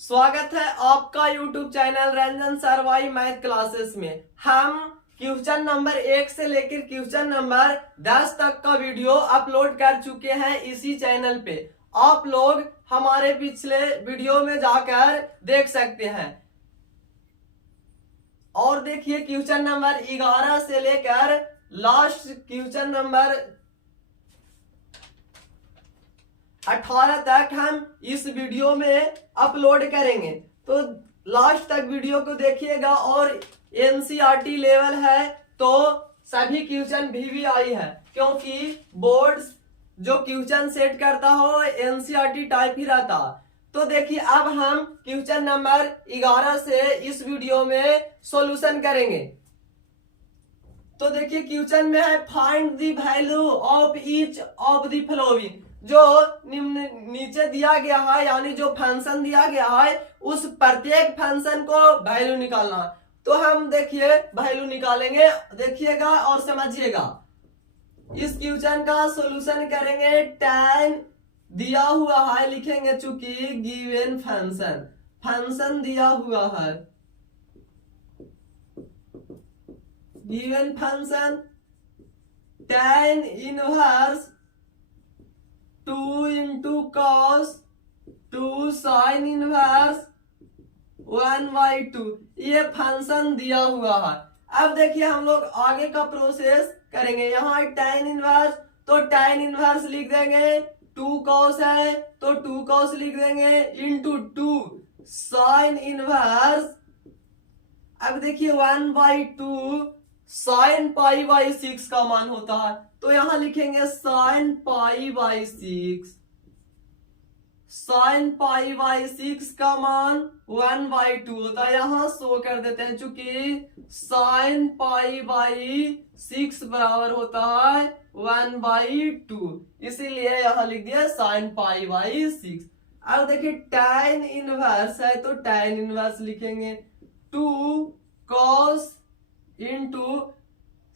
स्वागत है आपका YouTube channel Ranjan Sarvai math classes में। हम क्वेश्चन नंबर 1 से लेकर क्वेश्चन नंबर 10 तक का वीडियो अपलोड कर चुके हैं इसी चैनल पे। आप लोग हमारे पिछले वीडियो में जाकर देख सकते हैं। और देखिए क्वेश्चन नंबर 11 से लेकर लास्ट क्वेश्चन नंबर 18 तक हम इस वीडियो में अपलोड करेंगे, तो लास्ट तक वीडियो को देखिएगा। और एनसीईआरटी लेवल है तो सभी क्वेश्चन भी आई है, क्योंकि बोर्ड जो क्वेश्चन सेट करता हो एनसीईआरटी टाइप ही रहता। तो देखिए अब हम क्वेश्चन नंबर 11 से इस वीडियो में सॉल्यूशन करेंगे। तो देखिए क्वेश्चन में है find the value of each of the following. जो निम्न नीचे दिया गया है यानी जो फंक्शन दिया गया है उस प्रत्येक फंक्शन को वैल्यू निकालना। तो हम देखिए वैल्यू निकालेंगे, देखिएगा और समझिएगा। इस क्वेश्चन का सॉल्यूशन करेंगे। tan दिया हुआ है लिखेंगे, चूंकि गिवन फंक्शन दिया हुआ है। Given function tan inverse 2 into cos 2 sine inverse 1/2 ये फंक्शन दिया हुआ है। अब देखिए हम लोग आगे का प्रोसेस करेंगे। यहाँ tan इनवर्स तो tan इनवर्स लिख देंगे, 2 कॉस है तो 2 कॉस लिख देंगे, इंटू 2 साइन इनवर्स। अब देखिए 1/2 साइन पाई बाई 6 का मान होता है, तो यहां लिखेंगे sine pi by 6। Sine pi by 6 का मान 1/2 होता है। यहां शो कर देते हैं, चूंकि साइन पाई बाई 6 बराबर होता है 1/2, इसीलिए यहां लिख दिया साइन पाई बाई 6। अब देखिए tan इनवर्स है तो tan इनवर्स लिखेंगे, 2 cos into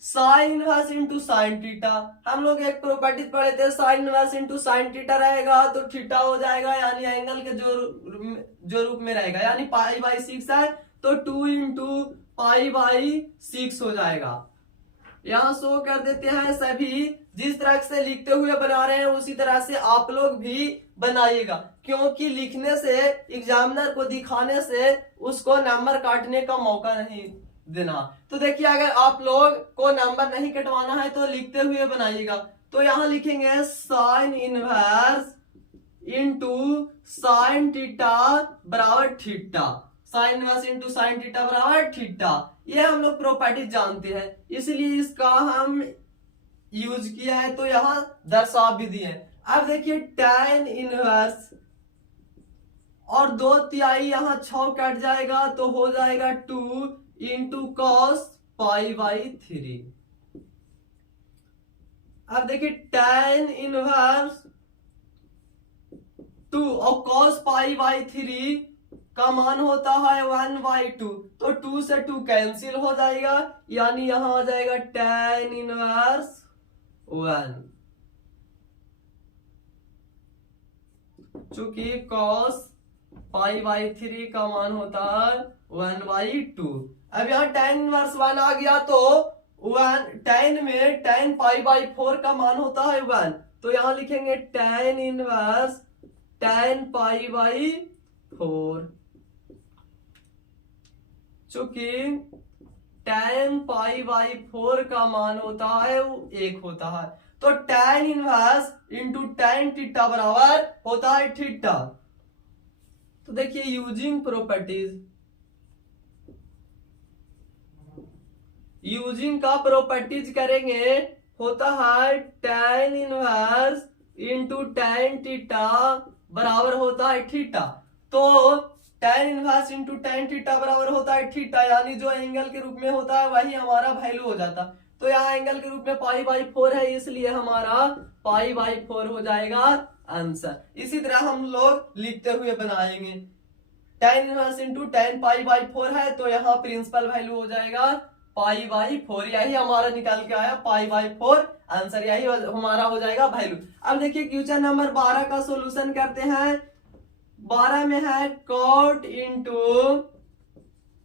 sine inverse into sine theta. हम लोग एक प्रॉपर्टी पढ़े थे, sign inverse into sine theta रहेगा तो थीटा हो जाएगा, यानी एंगल के जो रूप में रहेगा। यानी पाई बाई 6 है तो 2 इंटू पाई बाई 6 हो जाएगा। यहाँ शो कर देते हैं। सभी जिस तरह से लिखते हुए बना रहे हैं उसी तरह से आप लोग भी बनाइएगा, क्योंकि लिखने से एग्जामिनर को दिखाने से उसको नंबर काटने का मौका नहीं देना। तो देखिए अगर आप लोग को नंबर नहीं कटवाना है तो लिखते हुए बनाइएगा। तो यहां लिखेंगे sine inverse into sine theta बराबर theta. Sine inverse into sine theta बराबर थीटा, ये हम लोग प्रॉपर्टी जानते हैं, इसलिए इसका हम यूज किया है। तो यहां दर्शा भी दिए। अब देखिए tan इनवर्स और 2/3 यहाँ 6 कट जाएगा तो हो जाएगा 2 इंटू कॉस पाई बाई 3। अब देखिए tan इनवर्स 2 और कॉस पाई बाई 3 का मान होता है 1/2, तो 2 से 2 कैंसिल हो जाएगा, यानी यहां आ जाएगा tan इनवर्स 1। चूंकि कॉस पाई बाई 3 का मान होता है 1/2। अब यहाँ tan इनवर्स 1 आ गया तो 1 tan में tan पाई बाई 4 का मान होता है 1, तो यहाँ लिखेंगे tan inverse tan pi by 4। चूंकि tan पाई बाई 4 का मान होता है 1 होता है, तो tan inverse into tan theta बराबर होता है थीटा। तो देखिए यूजिंग प्रॉपर्टीज, यूजिंग का प्रॉपर्टीज करेंगे, होता है tan inverse into tan theta बराबर होता है थीटा। तो tan inverse into tan theta बराबर होता है थीटा, यानी जो एंगल के रूप में होता है वही हमारा वैल्यू हो जाता। तो यहाँ एंगल के रूप में पाई बाई 4 है, इसलिए हमारा पाई बाई 4 हो जाएगा आंसर। इसी तरह हम लोग लिखते हुए बनाएंगे। tan inverse into tan pi by 4 है तो यहाँ प्रिंसिपल वैल्यू हो जाएगा पाई बाई 4। यही हमारा निकल के आया पाई बाई 4 आंसर, यही हमारा हो जाएगा वैल्यू। अब देखिए क्वेश्चन नंबर 12 का सॉल्यूशन करते हैं। 12 में है cot into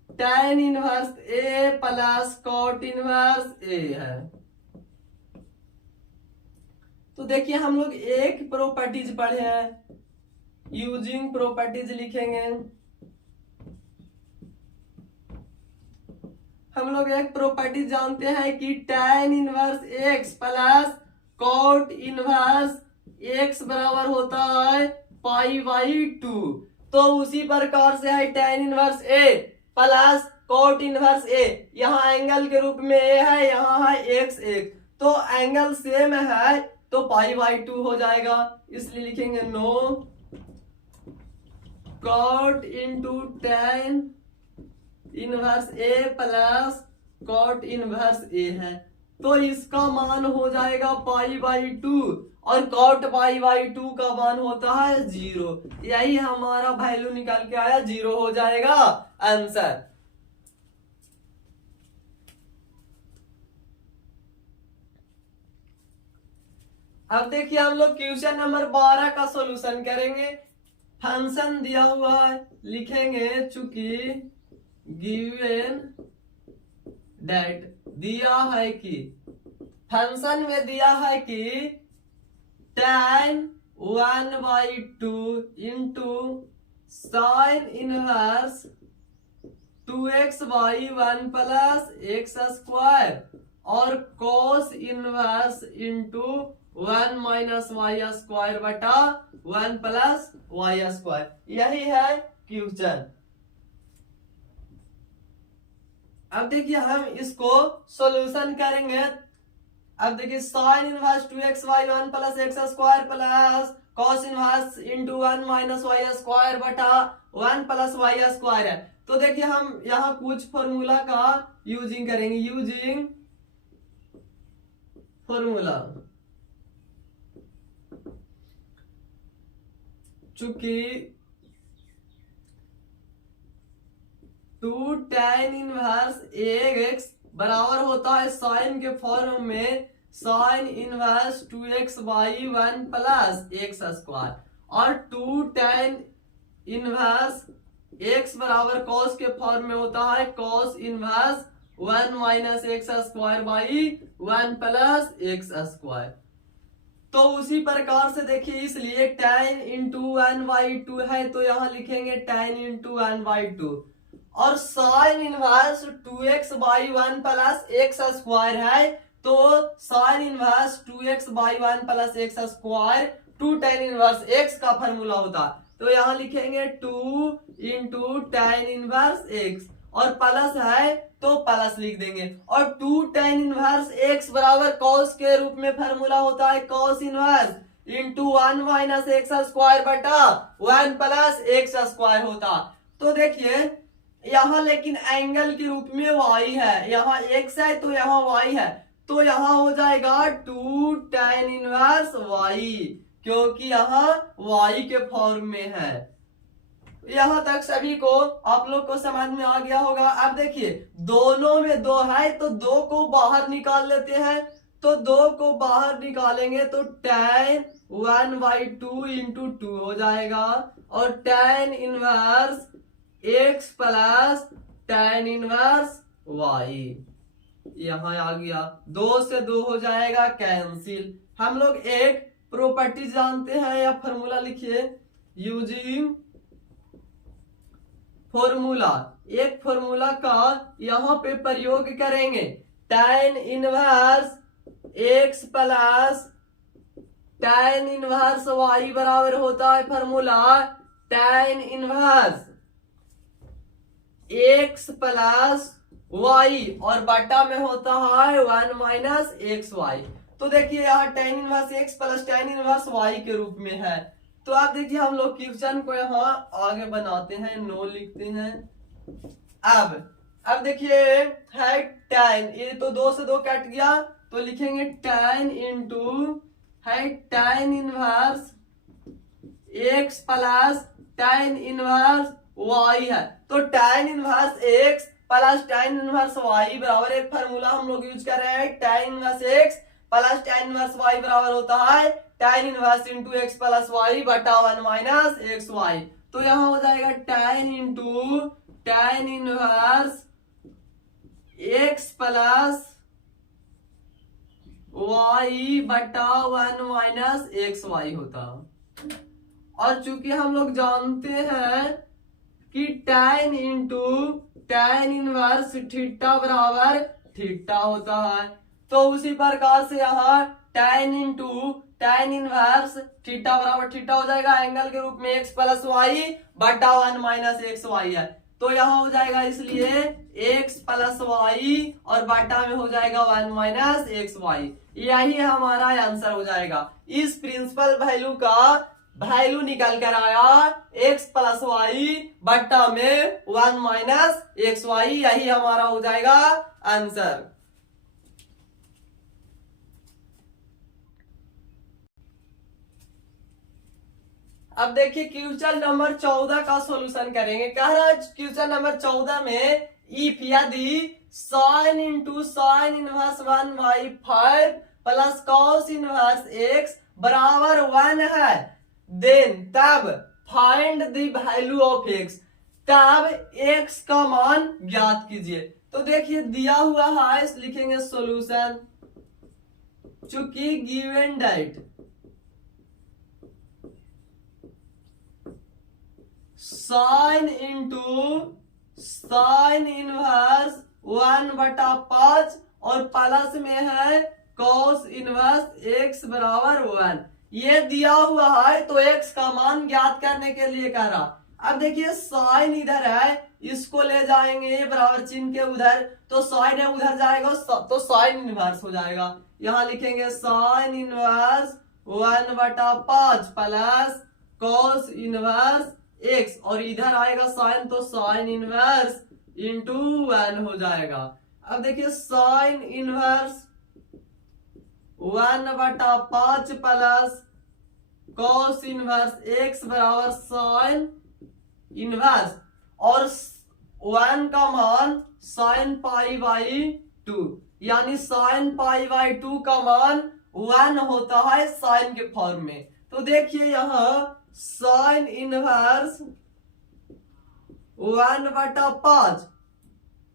tan inverse A plus cot inverse A है। तो देखिए हम लोग एक प्रॉपर्टीज पढ़े हैं, यूजिंग प्रॉपर्टीज लिखेंगे। हम लोग एक प्रॉपर्टी जानते हैं कि tan inverse x plus cot inverse x बराबर होता है पाई बाई 2। तो उसी प्रकार से है tan inverse a plus cot inverse a, यहाँ एंगल के रूप में a है, यहाँ है x एक, तो एंगल सेम है तो पाई बाई 2 हो जाएगा। इसलिए लिखेंगे no cot into tan inverse A plus cot inverse A है, तो इसका मान हो जाएगा पाई बाई 2 और कॉट पाई बाई 2 का मान होता है 0। यही हमारा वैल्यू निकाल के आया, 0 हो जाएगा आंसर। अब देखिए हम लोग क्वेश्चन नंबर 12 का सॉल्यूशन करेंगे। फंक्शन दिया हुआ है, लिखेंगे चूंकि गिवन डेट दिया है कि फंक्शन में दिया है कि tan 1/2 into sine inverse 2x/1 plus x square और cos inverse into 1 minus y square बटा 1 प्लस वाई स्क्वायर, यही है क्वेश्चन। अब देखिए हम इसको सॉल्यूशन करेंगे। अब देखिए sine inverse 2x/1 plus x square plus cos inverse into 1 minus y square बटा 1 प्लस वाई स्क्वायर है। तो देखिए हम यहाँ कुछ फॉर्मूला का यूजिंग करेंगे, यूजिंग फॉर्मूला। चूंकि 2 tan इनवर्स x बराबर होता है साइन के फॉर्म में sign inverse 2x/1 plus x square और 2 tan इनवर्स x बराबर cos के फॉर्म में होता है cos inverse 1 minus x square by 1 plus x square. तो उसी प्रकार से देखिए, इसलिए tan इंटू 1/2 है तो यहाँ लिखेंगे tan इंटू 1/2 और sign inverse 2x/1 plus x square है तो sign inverse 2x/1 plus x square 2 tan inverse x का फॉर्मूला होता है, तो यहाँ लिखेंगे 2 इंटू tan इनवर्स x और प्लस है तो प्लस लिख देंगे और 2 tan इनवर्स x बराबर cos के रूप में फॉर्मूला होता है cos inverse into 1 minus x square बटा 1 प्लस एक्स स्क्वायर होता। तो देखिए यहाँ लेकिन एंगल के रूप में y है, यहाँ x है तो यहाँ y है, तो यहाँ हो जाएगा 2 tan इनवर्स y, क्योंकि यहाँ y के फॉर्म में है। यहाँ तक सभी को आप लोग को समझ में आ गया होगा। अब देखिए दोनों में 2 है तो 2 को बाहर निकाल लेते हैं, तो 2 को बाहर निकालेंगे तो tan 1/2 इंटू 2 हो जाएगा और tan inverse x plus tan inverse y यहाँ आ गया, 2 से 2 हो जाएगा कैंसिल। हम लोग एक प्रॉपर्टी जानते हैं या फॉर्मूला लिखिए, यूजिंग फॉर्मूला। एक फॉर्मूला का यहाँ पे प्रयोग करेंगे, tan inverse x plus tan inverse y बराबर होता है formula tan inverse x plus y और बटा में होता है 1 माइनस एक्स वाई। तो देखिए यहाँ tan inverse x plus tan inverse y के रूप में है। तो आप देखिए हम लोग क्वेश्चन को यहाँ आगे बनाते हैं, नो लिखते हैं। अब देखिए है tan, ये तो 2 से 2 कट गया तो लिखेंगे tan इंटू है tan inverse x plus tan inverse y है, तो tan inverse x plus tan inverse y बराबर एक फार्मूला हम लोग यूज कर रहे हैं, tan inverse x plus tan inverse y बराबर होता है tan inverse into x plus y बटा 1 माइनस एक्स वाई। तो यहाँ हो जाएगा tan into tan inverse x plus y बटा 1 माइनस एक्स वाई होता। और चूंकि हम लोग जानते हैं कि tan into tan inverse theta बराबर थीटा होता है, तो उसी प्रकार से यहाँ tan into tan inverse theta बराबर थीटा हो जाएगा, एंगल के रूप में x प्लस वाई बटा 1 माइनस एक्स वाई है, तो यहाँ हो जाएगा इसलिए x प्लस वाई और बटा में हो जाएगा 1 माइनस एक्स वाई। यही हमारा आंसर हो जाएगा। इस प्रिंसिपल वैल्यू का वैल्यू निकल कर आया x प्लस वाई बट्टा में 1 माइनस एक्स वाई, यही हमारा हो जाएगा आंसर। अब देखिए क्वेश्चन नंबर 14 का सॉल्यूशन करेंगे। कह रहा है क्वेश्चन नंबर 14 में इफ यदि sin into sine inverse 1 by 5 plus cos inverse x बराबर 1 है, देन तब find the value of x, तब x का मान ज्ञात कीजिए। तो देखिए दिया हुआ है, लिखेंगे सॉल्यूशन, चूंकि given that sine into sine inverse 1 बटा 5 और प्लस में है कॉस इनवर्स x बराबर 1, ये दिया हुआ है, तो x का मान ज्ञात करने के लिए कह रहा। अब देखिए साइन इधर है, इसको ले जाएंगे बराबर चिन्ह के उधर, तो साइन है उधर जाएगा तो साइन इनवर्स हो जाएगा। यहाँ लिखेंगे साइन इनवर्स 1 बटा 5 प्लस कॉस इनवर्स x, और इधर आएगा साइन तो साइन इनवर्स इंटू 1 हो जाएगा। अब देखिए साइन इनवर्स 1 बटा 5 प्लस कॉस इनवर्स x बराबर साइन इनवर्स, और 1 का मान साइन पाई बाई 2, यानी साइन पाई बाई 2 का मान 1 होता है साइन के फॉर्म में। तो देखिए यहाँ साइन इनवर्स 1 बटा 5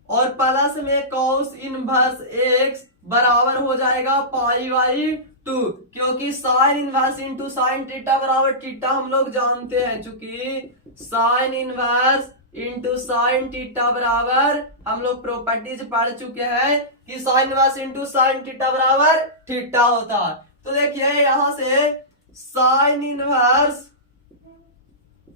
और प्लस में कॉस इनवर्स x बराबर हो जाएगा पाई बाई 2, क्योंकि sign inverse into sine theta बराबर थीटा हम लोग जानते हैं, चूंकि sign inverse into sine theta बराबर हम लोग प्रॉपर्टीज पढ़ चुके हैं कि sign inverse into sine theta बराबर थीटा होता है। तो देखिए यहां से साइन इनवर्स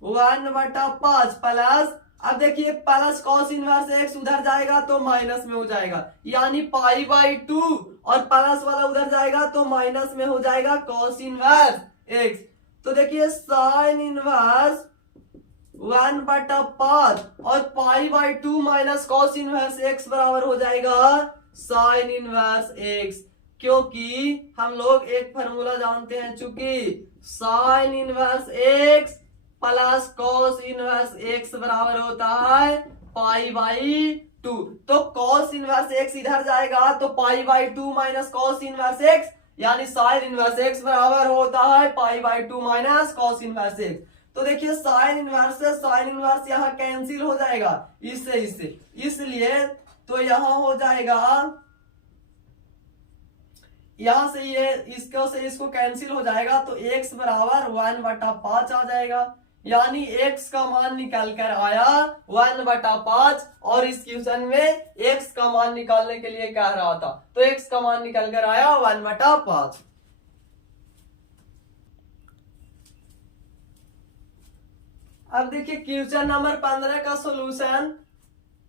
1 बटा 5 प्लस, अब देखिए प्लस कॉस इनवर्स x उधर जाएगा तो माइनस में हो जाएगा, यानी पाई बाई 2, और प्लस वाला उधर जाएगा तो माइनस में हो जाएगा कॉस इनवर्स x। तो देखिए साइन इनवर्स 1 बटा 5 और pi by 2 minus cos inverse x बराबर हो जाएगा साइन इनवर्स x, क्योंकि हम लोग एक फॉर्मूला जानते हैं, चूंकि sine inverse x plus cos inverse x बराबर होता है पाई बाई 2, तो कॉस इनवर्स x इधर जाएगा तो pi by 2 minus cos inverse x, यानी साइन इनवर्स x बराबर होता है pi by 2 minus cos inverse x। तो देखिए साइन इनवर्स से साइन इनवर्स यहाँ कैंसिल हो जाएगा इससे इससे, इसलिए तो यहाँ हो जाएगा, यहां से ये इसको से इसको कैंसिल हो जाएगा, तो x बराबर 1 बटा 5 आ जाएगा, यानी x का मान निकल कर आया 1 बटा 5, और इस क्वेश्चन में x का मान निकालने के लिए कह रहा था, तो x का मान निकल कर आया 1 बटा 5। अब देखिए क्वेश्चन नंबर 15 का सॉल्यूशन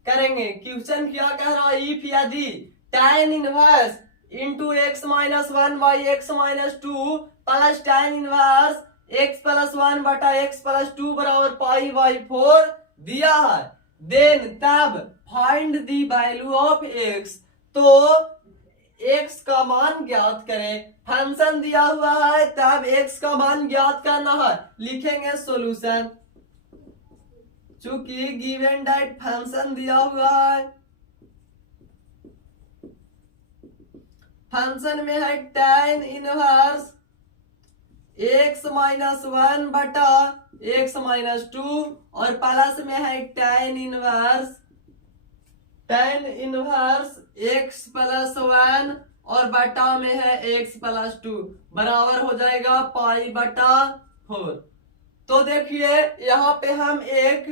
करेंगे। क्वेश्चन क्या कह रहा है, इफ यदि tan inverse into x minus 1 by x minus 2 plus tan inverse x plus 1 बटा x प्लस 2 बराबर पाई बाई 4 दिया है, देन तब find the value of x, तो x का मान ज्ञात करें। फंक्शन दिया हुआ है तब x का मान ज्ञात करना है, लिखेंगे सॉल्यूशन, चूंकि गिवन डेट फंक्शन दिया हुआ है, फंक्शन में है tan inverse x minus one बटा एक्स माइनस टू, और प्लस में है tan inverse x plus one, और बटा में है एक्स प्लस टू, बराबर हो जाएगा पाई बटा 4। तो देखिए यहाँ पे हम एक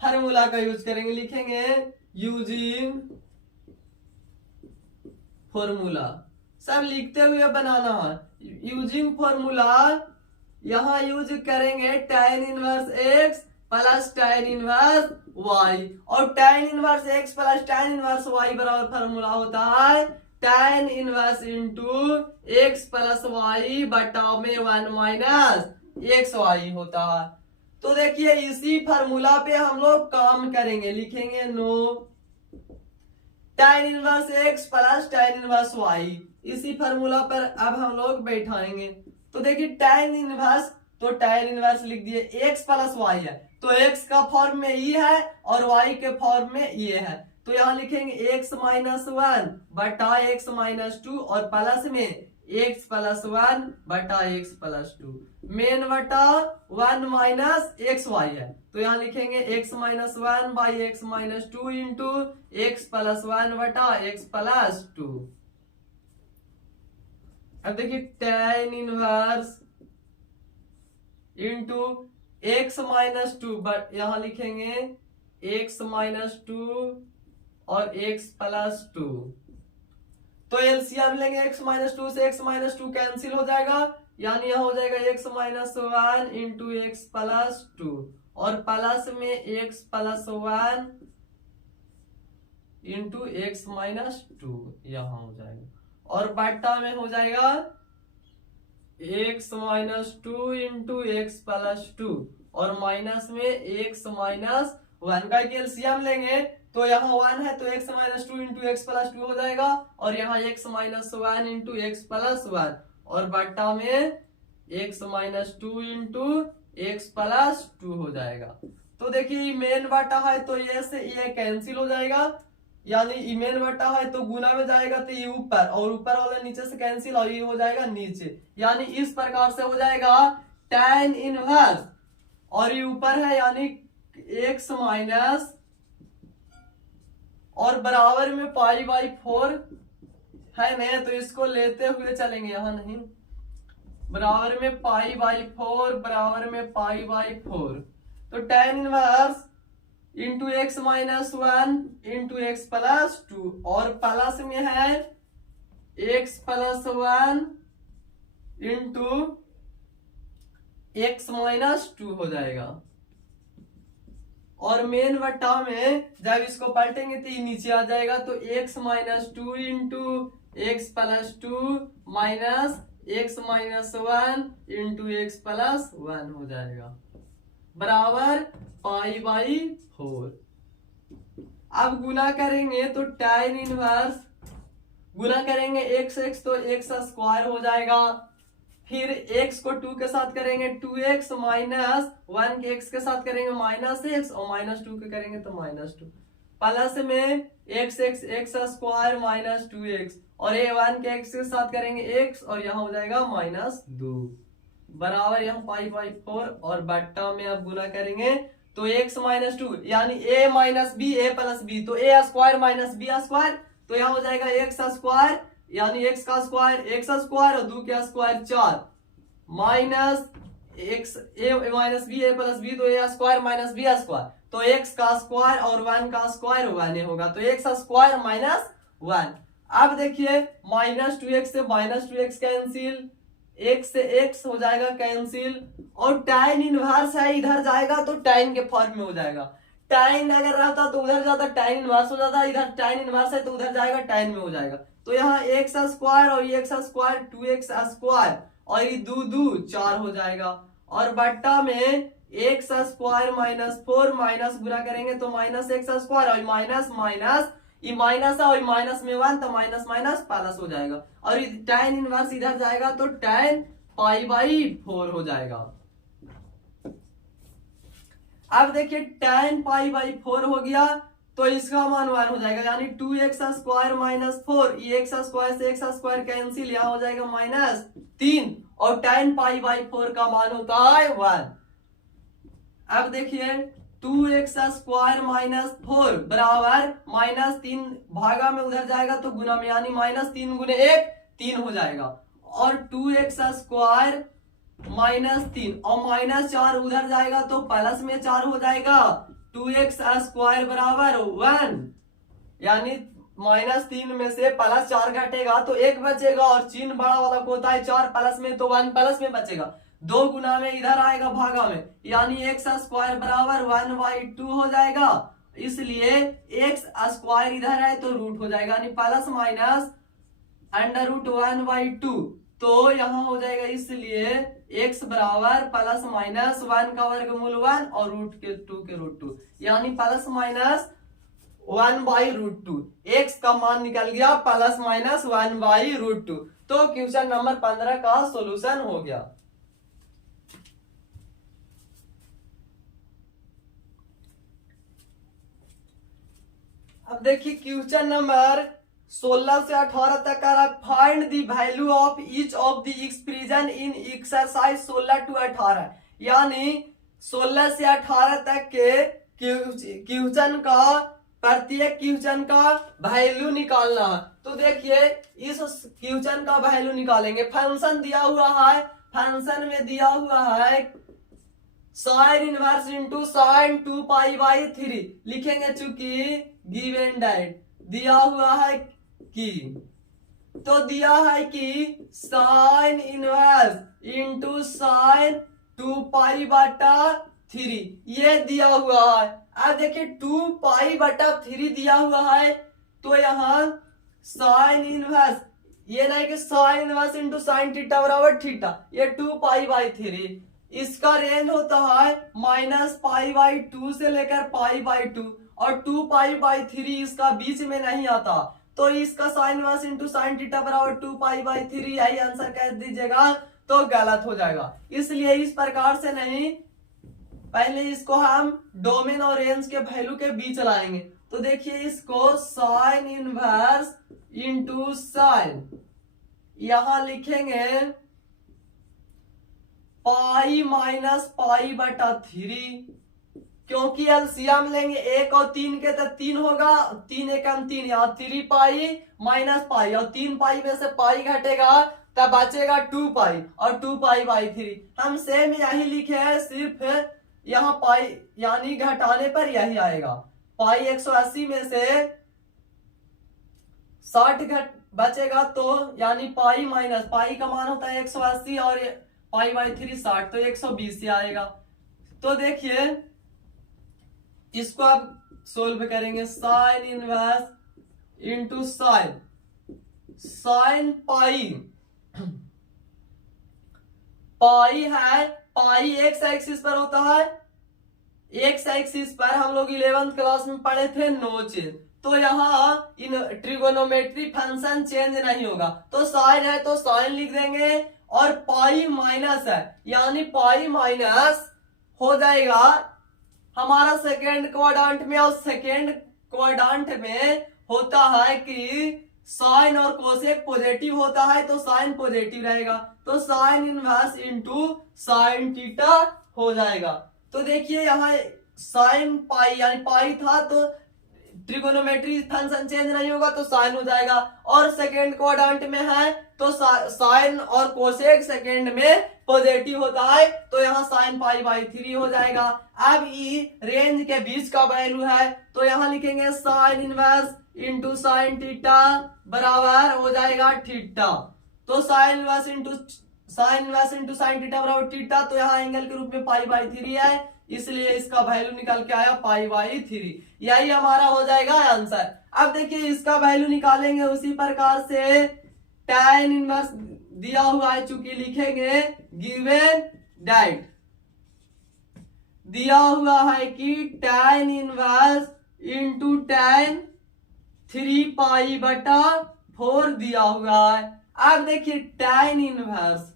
फार्मूला का यूज करेंगे, लिखेंगे यूजिंग फॉर्मूला, सब लिखते हुए बनाना है। यूजिंग फॉर्मूला यहाँ यूज करेंगे tan inverse x plus tan inverse y, और tan inverse x plus tan inverse y बराबर फॉर्मूला होता है tan inverse into x plus y बटा में 1 माइनस एक्स वाई होता है। तो देखिए इसी फार्मूला पे हम लोग काम करेंगे, लिखेंगे नो tan inverse x plus tan inverse y, इसी फार्मूला पर अब हम लोग बैठाएंगे। तो देखिए tan इनवर्स, तो tan इनवर्स लिख दिए, एक्स प्लस वाई है तो एक्स का फॉर्म में ई है और वाई के फॉर्म में ये है, तो यहाँ लिखेंगे एक्स माइनस वन बटा एक्स माइनस टू, और प्लस में एक्स प्लस वन बटा एक्स प्लस टू, मेन बटा 1 माइनस एक्स वाई है, तो यहाँ लिखेंगे x minus one by x minus two into x plus one बटा एक्स प्लस टू। अब देखिए tan inverse into x minus two, but यहाँ लिखेंगे एक्स माइनस टू और एक्स प्लस टू, तो एलसीएम लेंगे एक्स माइनस टू से x minus two cancel हो जाएगा, यानी यहाँ हो जाएगा x minus one into x plus two, और प्लस में x plus one into x minus two यहाँ हो जाएगा, और बटा में हो जाएगा x minus two into x plus two, और माइनस में एक्स माइनस वन का एलसीएम लेंगे तो यहाँ वन है तो x minus two into x plus two हो जाएगा, और यहाँ x minus one into x plus one, और बटा में x minus two into x plus two हो जाएगा। तो देखिए मेन बटा है तो ये से ये कैंसिल हो जाएगा, यानी मेन बटा है तो गुना में जाएगा तो ये ऊपर, और ऊपर वाला नीचे से कैंसिल और ये हो जाएगा नीचे, यानी इस प्रकार से हो जाएगा tan इनवर्स, और ये ऊपर है यानी एक्स माइनस, और बराबर में पाई बाई 4 है ना, तो इसको लेते हुए चलेंगे, यहाँ नहीं, बराबर में पाई बाई 4 बराबर में पाई बाई 4, तो tan inverse into x minus one into x plus two, और प्लस में है x plus one into x minus two हो जाएगा, और मेन बटा में जब इसको पलटेंगे तो ये नीचे आ जाएगा, तो x minus two into x plus two minus x minus one into x plus one हो जाएगा, बराबर पाई बाई 4। अब गुना करेंगे तो tan इनवर्स, गुना करेंगे एक्स एक्स तो एक्स स्क्वायर हो जाएगा, फिर x को 2 के साथ करेंगे 2x माइनस 1 के x के साथ करेंगे माइनस x, और माइनस 2 के करेंगे तो माइनस 2, प्लस में x x x square minus 2x, और ये 1 के x के साथ करेंगे x, और यहाँ हो जाएगा माइनस 2, बराबर यहाँ पाई बाई 4, और बट्टा में अब गुना करेंगे तो x माइनस 2 यानी a minus b a plus b, तो a square minus b square, तो यहाँ हो जाएगा x स्क्वायर यानी x का स्क्वायर x स्क्वायर और 2 के square 4 minus x a minus b a plus b, तो a square minus b square, तो x का स्क्वायर और 1 का स्क्वायर 1 होगा, तो x स्क्वायर माइनस 1। अब देखिए माइनस 2x से माइनस 2x कैंसिल, x से x हो जाएगा कैंसिल, और tan इनवर्स है इधर जाएगा तो tan के फॉर्म में हो जाएगा, tan अगर रहता तो उधर जाता tan इनवर्स हो जाता, इधर tan इनवर्स है तो उधर जाएगा tan में हो जाएगा, तो यहाँ x स्क्वायर और ये x स्क्वायर 2x स्क्वायर, और ये 2 2 4 हो जाएगा, और बट्टा में x स्क्वायर माइनस 4 माइनस गुना करेंगे तो माइनस x स्क्वायर, और माइनस माइनस ये माइनस है और माइनस में 1 तो माइनस माइनस प्लस हो जाएगा, और tan इनवर्स इधर जाएगा तो tan पाई बाई 4 हो जाएगा। अब देखिए tan पाई बाई 4 हो गया तो इसका मान 1 हो जाएगा, यानी 2x स्क्वायर माइनस 4, ये x स्क्वायर से x स्क्वायर कैंसिल, यहाँ हो जाएगा माइनस 3, और tan पाई बाई 4 का मान होता है 1। अब देखिए 2x² माइनस 4 बराबर -3 भागा में उधर जाएगा तो गुना में, यानी -3 गुने 1 3 हो जाएगा, और 2x² -3 और -4 उधर जाएगा तो प्लस में 4 हो जाएगा, 2x² बराबर 1, यानी -3 में से +4 घटेगा तो 1 बचेगा, और चिन्ह बड़ा वाला को होता है 4 प्लस में तो 1 प्लस में बचेगा, 2 गुना में इधर आएगा भागा में, यानी x² बराबर 1/2 हो जाएगा। इसलिए x² इधर है तो रूट हो जाएगा, यानी प्लस माइनस √1/2, तो यहाँ हो जाएगा, इसलिए x बराबर प्लस माइनस 1 का वर्गमूल 1 और √2 के √2, यानी प्लस माइनस 1/√2। x का मान निकल गया प्लस माइनस 1/√2। तो क्वेश्चन नंबर 15 का सॉल्यूशन हो गया। अब देखिए क्वेश्चन नंबर 16 से 18 तक का, find the value of each of the expression in exercise 16 to 18, यानी 16 से 18 तक के क्वेश्चन का प्रत्येक क्वेश्चन का वैल्यू निकालना है। तो देखिए इस क्वेश्चन का वैल्यू निकालेंगे। फंक्शन दिया हुआ है, फंक्शन में दिया हुआ है sin इनवर्स इंटू sin 2π/3 लिखेंगे, चूंकि गिवन डेट दिया हुआ है कि, तो दिया है कि sin इनवर्स इंटू sin 2π/3 ये दिया हुआ है। अब देखिए 2π/3 दिया हुआ है, तो यहाँ sin इनवर्स, ये नहीं कि sin inverse into sin theta बराबर थीटा, ये 2π/3, इसका रेंज होता है -π/2 से लेकर π/2, और 2π/3 इसका बीच में नहीं आता, तो इसका sin inverse into sin theta बराबर 2π/3 यही आंसर कह दीजिएगा, तो गलत हो जाएगा। इसलिए इस प्रकार से नहीं, पहले इसको हम डोमेन और रेंज के वैल्यू के बीच लाएंगे। तो देखिए इसको sin इनवर्स इंटू sin, यहां लिखेंगे पाई माइनस π/3, क्योंकि एलसीएम लेंगे 1 और 3 के तो 3 होगा, 3 एकम 3, यहाँ 3π माइनस पाई, और 3π में से पाई घटेगा तब बचेगा 2π, और 2π/3 हम सेम यही लिखे हैं, सिर्फ यहाँ पाई यानी घटाने पर यही आएगा। पाई 180 में से 60 बचेगा, तो यानी पाई माइनस पाई का मान होता है 180 और π/3 60, तो 120 से आएगा। तो देखिए इसको आप सोल्व करेंगे, sine inverse into sine, sine pi, pi है, पाई एक्स एक्सिस पर होता है, एक्स एक्सिस पर हम लोग 11th क्लास में पढ़े थे नो चेंज, तो यहाँ इन ट्रिगोनोमेट्री फंक्शन चेंज नहीं होगा, तो साइन है तो साइन लिख देंगे, और पाई माइनस है यानी पाई माइनस हो जाएगा हमारा सेकेंड क्वाड्रेंट में, और सेकेंड क्वाड्रेंट में होता है कि साइन और कोसेक पॉजिटिव होता है, तो साइन पॉजिटिव रहेगा, तो sign inverse into sine theta हो जाएगा। तो देखिए यहाँ साइन पाई यानी पाई था तो ट्रिगोनोमेट्री फंक्शन चेंज नहीं होगा तो साइन हो जाएगा, और सेकेंड क्वाड्रेंट में है तो साइन और कोसेक सेकेंड में पॉजिटिव होता है, तो यहाँ साइन π/3 हो जाएगा। अब ई रेंज के बीच का वैल्यू है, तो यहाँ लिखेंगे sine inverse into sine theta बराबर हो जाएगा थीटा, तो sign inverse into sine theta बराबर थीटा, तो यहाँ एंगल के रूप में π/3 है, इसलिए इसका वैल्यू निकल के आया π/3, यही हमारा हो जाएगा आंसर। अब देखिए इसका वैल्यू निकालेंगे उसी प्रकार से, tan इनवर्स दिया हुआ है, चूंकि लिखेंगे गिवन डेट दिया हुआ है कि tan इनवर्स इंटू tan 3π/4 दिया हुआ है। अब देखिए tan इनवर्स,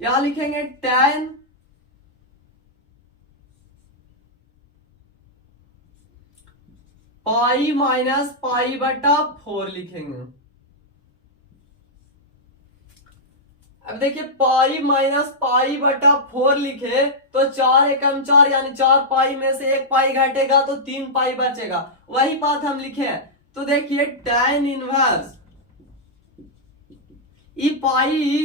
यहां लिखेंगे tan पाई माइनस π/4 लिखेंगे, अब देखिए पाई माइनस पाई बटा 4 लिखे तो 4 एकम 4 यानी 4 पाई में से 1 पाई घटेगा तो 3 पाई बचेगा, वही बात हम लिखे हैं। तो देखिए tan इनवर्स ई पाई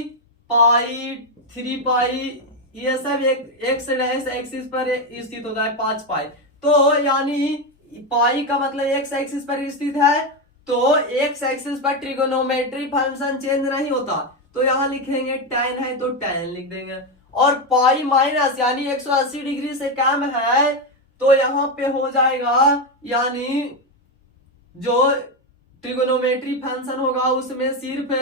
पाई 3 पाई ये सब एक एक्स एक्सिस पर स्थित होता है 5 पाई, तो यानी पाई का मतलब एक्स एक्सिस पर स्थित है, तो एक्स एक्सिस पर ट्रिगोनोमेट्री फंक्शन चेंज नहीं होता, तो यहां लिखेंगे tan है तो tan लिख देंगे। और पाई माइनस यानी 180 डिग्री से कम है तो यहां पे हो जाएगा, यानी जो ट्रिगोनोमेट्री फंक्शन होगा उसमें सिर्फ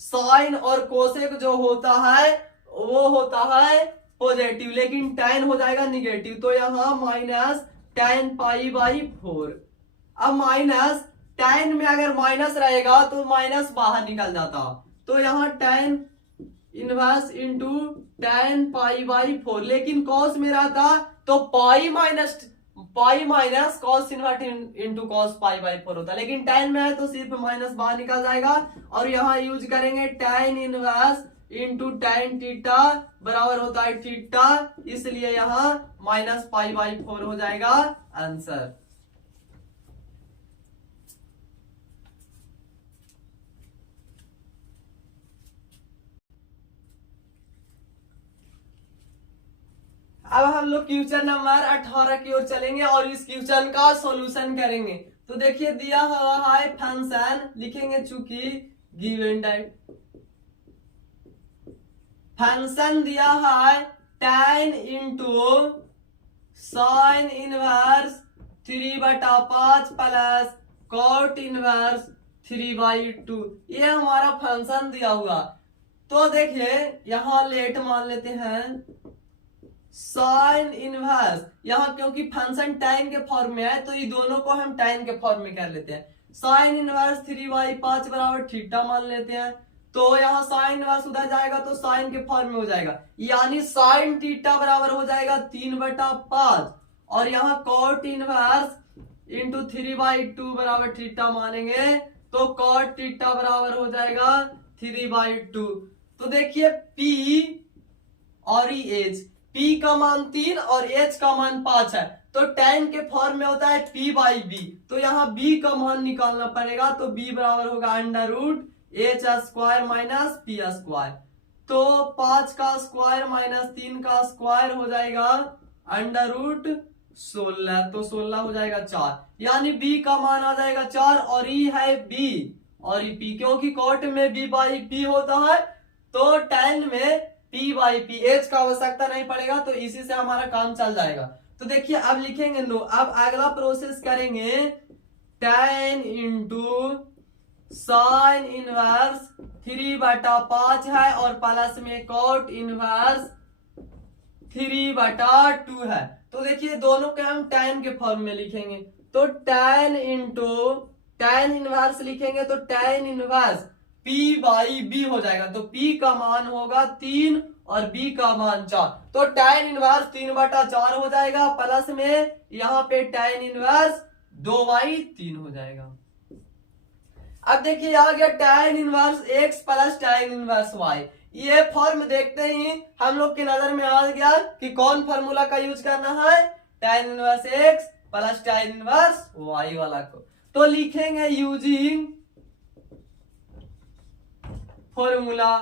साइन और कोसेक जो होता है वो होता है पॉजिटिव, लेकिन tan हो जाएगा निगेटिव, तो यहां माइनस tan पाई बाई 4। अब माइनस tan में अगर माइनस रहेगा तो माइनस बाहर निकल जाता, तो यहां tan inverse into tan pi by 4, लेकिन कॉस में रहता तो pi minus cos inverse into cos pi by 4 होता, लेकिन tan में है तो सिर्फ माइनस बाहर निकल जाएगा। और यहाँ यूज करेंगे tan inverse into tan theta बराबर होता है थीटा, इसलिए यहाँ माइनस पाई बाई 4 हो जाएगा आंसर। अब हम लोग क्वेश्चन नंबर 18 की ओर चलेंगे और इस क्वेश्चन का सॉल्यूशन करेंगे। तो देखिए दिया हुआ है फंक्शन, लिखेंगे चूंकि गिवन दैट फंक्शन दिया है tan into sine inverse 3/5 plus cot inverse 3/2, ये हमारा फंक्शन दिया हुआ। तो देखिए यहां लेट मान लेते हैं साइन इनवर्स, यहां क्योंकि फंक्शन tan के फॉर्म में है तो ये दोनों को हम tan के फॉर्म में कर लेते हैं। साइन इनवर्स 3/5 बराबर थीटा मान लेते हैं, तो यहाँ साइन इनवर्स उधर जाएगा तो साइन के फॉर्म में हो जाएगा, यानी साइन थीटा बराबर हो जाएगा 3/5, और यहाँ कॉट इनवर्स इंटू 3/2 बराबर थीटा मानेंगे तो कॉट थीटा बराबर हो जाएगा 3/2। तो देखिए P और एच, P का मान 3 और H का मान 5 है, तो tan के फॉर्म में होता है P बाई बी, तो यहाँ B का मान निकालना पड़ेगा, तो B बराबर होगा under root h square minus p square, तो 5 का स्क्वायर माइनस 3 का स्क्वायर हो जाएगा अंडर रूट 16, तो 16 हो जाएगा 4, यानी B का मान आ जाएगा 4, और E है B और E P, क्योंकि कॉट में B बाई P होता है तो tan में P बाई P, H का आवश्यकता नहीं पड़ेगा, तो इसी से हमारा काम चल जाएगा। तो देखिए अब लिखेंगे नो, अब अगला प्रोसेस करेंगे tan इंटू साइन इनवर्स 3/5 है और प्लस में कॉट इनवर्स 3/2 है, तो देखिए दोनों के हम tan के फॉर्म में लिखेंगे, तो tan इंटू tan इनवर्स लिखेंगे तो tan inverse P by B हो जाएगा, तो P का मान होगा 3 और B का मान 4, तो tan इनवर्स 3/4 हो जाएगा, प्लस में यहाँ पे tan इनवर्स 2/3 हो जाएगा। अब देखिए आ गया tan inverse x plus tan inverse y, ये फॉर्म देखते ही हम लोग की नजर में आ गया कि कौन फॉर्मूला का यूज करना है, tan inverse x plus tan inverse y वाला को, तो लिखेंगे यूजिंग फॉर्मूला,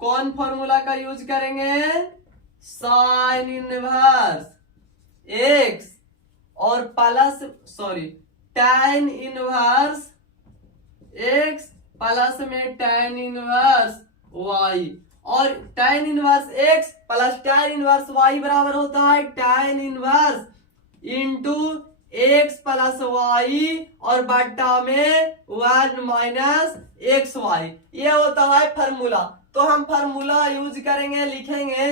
कौन फॉर्मूला का यूज करेंगे, साइन इनवर्स x और plus tan inverse x plus में tan इनवर्स y, और tan inverse x plus tan inverse y बराबर होता है tan inverse into x plus y और बट्टा में 1 माइनस एक्स वाई, ये होता है फार्मूला। तो हम फार्मूला यूज करेंगे, लिखेंगे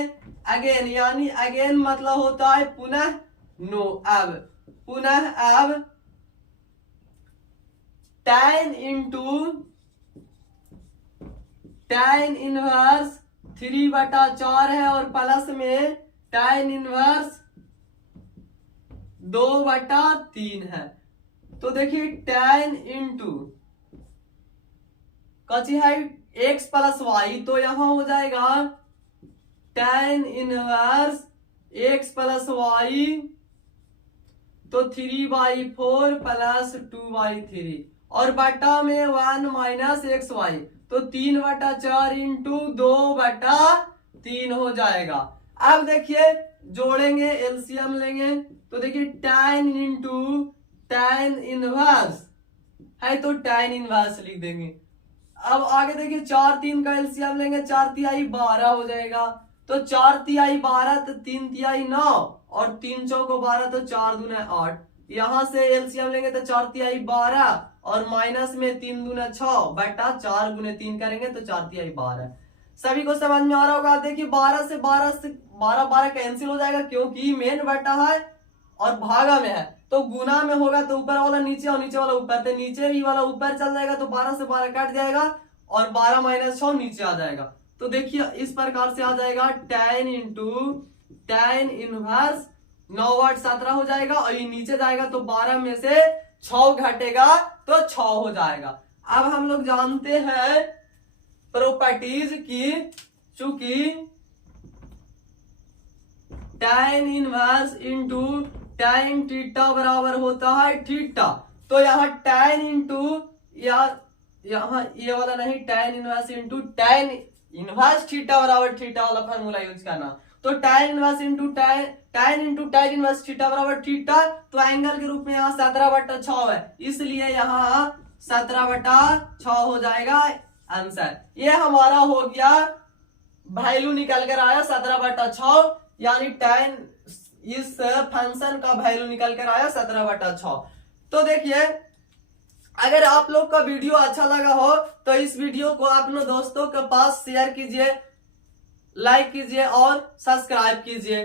अगेन, यानी अगेन मतलब होता है पुनः, नो अब, पुनः अब tan इंटू tan इनवर्स 3/4 है और प्लस में tan इनवर्स 2/3 है, तो देखिए tan इंटू कची है x प्लस वाई, तो यहां हो जाएगा tan inverse x plus y, तो 3/4 प्लस 2/3 और बटा में 1 माइनस एक्स वाई, तो 3/4 इंटू 2/3 हो जाएगा। अब देखिए जोड़ेंगे, एलसीएम लेंगे, तो देखिए tan इंटू tan इनवर्स है, तो tan इनवर्स लिख देंगे। अब आगे देखिए 4 3 का एलसीएम लेंगे, 4 तिहाई 12 हो जाएगा, तो 4 तिहाई 12, तो 3 तिहाई 9 और 3 चौको 12, तो 4 दूना 8। यहां से एलसीएम लेंगे तो 4 तिहाई 12 और माइनस में 3 दूना 6 बटा 4 गुने 3 करेंगे तो 4 तिहाई 12। सभी को समझ में आ रहा होगा। देखिए 12 से 12 कैंसिल हो जाएगा, क्योंकि मेन बटा है और भागा में है, तो गुना में होगा तो ऊपर वाला नीचे और नीचे वाला ऊपर, तो नीचे भी वाला ऊपर चल जाएगा, तो 12 से 12 कट जाएगा और 12 माइनस 6 नीचे आ जाएगा। तो देखिए इस प्रकार से आ जाएगा tan इंटू tan इनवर्स 9/17 हो जाएगा, और ये नीचे जाएगा तो 12 में से 6 घटेगा तो 6 हो जाएगा। अब हम लोग जानते हैं प्रॉपर्टीज की, चूंकि tan inverse into tan theta बराबर होता है थीटा, तो यहाँ tan इंटू यहाँ ये वाला नहीं, tan inverse into tan inverse theta बराबर थीटा वाला फॉर्मूला यूज करना। तो tan inverse into tan inverse theta बराबर थीटा, तो एंगल के रूप में यहाँ 17/6 है, इसलिए यहाँ 17/6 हो जाएगा आंसर। ये हमारा हो गया, वैल्यू निकल कर आया 17/6, यानी tan इस फंक्शन का वैल्यू निकल कर आया 17/6। तो देखिए अगर आप लोग का वीडियो अच्छा लगा हो तो इस वीडियो को अपने दोस्तों के पास शेयर कीजिए, लाइक कीजिए और सब्सक्राइब कीजिए।